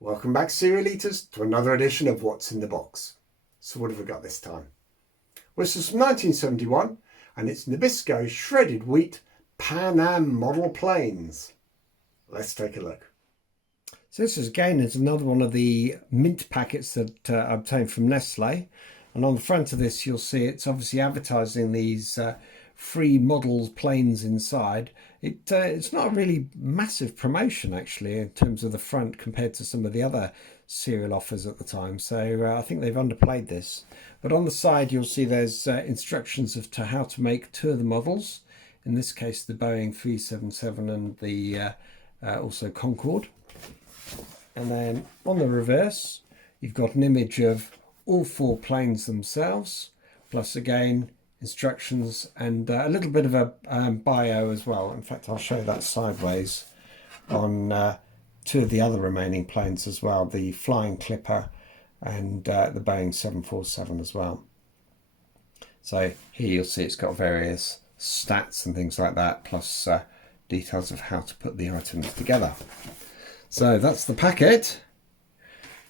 Welcome back, cereal eaters, to another edition of What's in the Box. So what have we got this time? Well, this is from 1971 and it's Nabisco Shredded Wheat Pan Am model planes. Let's take a look. So this is another one of the mint packets that I obtained from Nestle, and on the front of this you'll see it's obviously advertising these free models planes inside. It's not a really massive promotion actually in terms of the front compared to some of the other cereal offers at the time, so I think they've underplayed this. But on the side you'll see there's instructions as to how to make two of the models, in this case the Boeing 317 and the also Concorde. And then on the reverse you've got an image of all four planes themselves, plus again instructions and a little bit of a bio as well. In fact, I'll show that sideways on two of the other remaining planes as well, the Flying Clipper and the Boeing 747 as well. So here you'll see it's got various stats and things like that, plus details of how to put the items together. So that's the packet.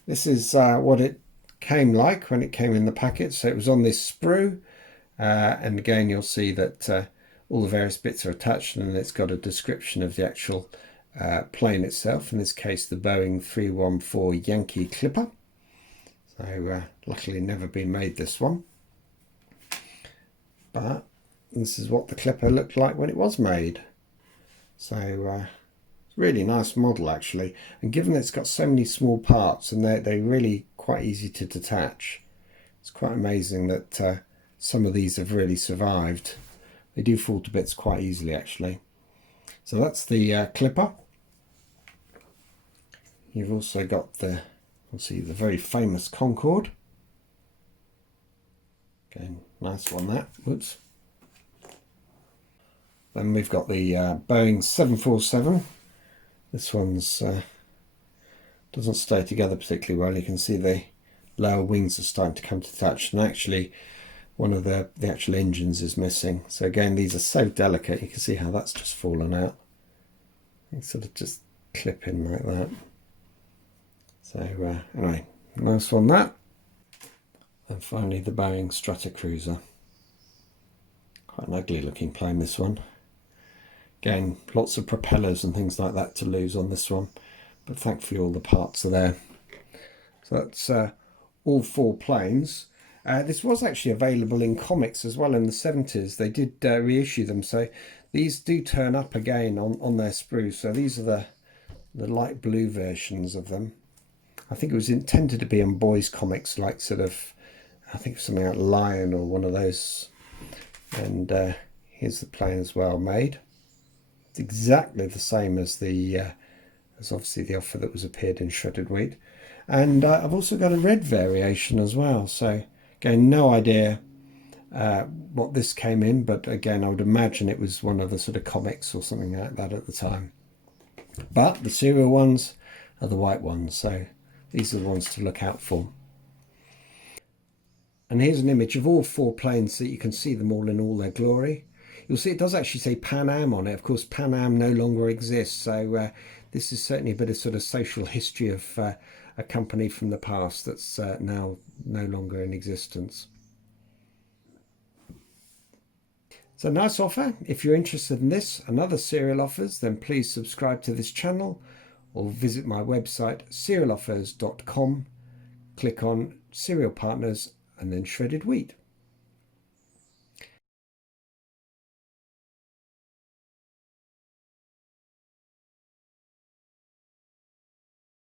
This is what it came like when it came in the packet. So it was on this sprue, and again you'll see that all the various bits are attached, and it's got a description of the actual plane itself, in this case the Boeing 314 Yankee Clipper. So luckily never been made, this one, but this is what the Clipper looked like when it was made. So really nice model actually, and given that it's got so many small parts and they're really quite easy to detach, it's quite amazing that some of these have really survived. They do fall to bits quite easily actually. So that's the Clipper. You've also got the, let's see, the very famous Concorde. Again, nice one that. Whoops. Then we've got the Boeing 747. This one's doesn't stay together particularly well. You can see the lower wings are starting to come detached, and actually one of the actual engines is missing. So again, these are so delicate. You can see how that's just fallen out. You sort of just clip in like that. So anyway, nice one that. And finally the Boeing Stratocruiser. Quite an ugly looking plane, this one. Again, lots of propellers and things like that to lose on this one, but thankfully all the parts are there. So that's all four planes. This was actually available in comics as well in the 70s. They did reissue them, so these do turn up again on their sprue. So these are the light blue versions of them. I think it was intended to be in boys comics, like sort of, I think something like Lion or one of those. And here's the plane as well made. It's exactly the same as the as obviously the offer that was appeared in Shredded Wheat. And I've also got a red variation as well. So again, no idea what this came in, but again, I would imagine it was one of the sort of comics or something like that at the time. But the cereal ones are the white ones, so these are the ones to look out for. And here's an image of all four planes so that you can see them all in all their glory. You'll see it does actually say Pan Am on it. Of course, Pan Am no longer exists, so this is certainly a bit of sort of social history of a company from the past that's now no longer in existence. So nice offer. If you're interested in this and other cereal offers, then please subscribe to this channel or visit my website cerealoffers.com, click on Cereal Partners and then Shredded Wheat.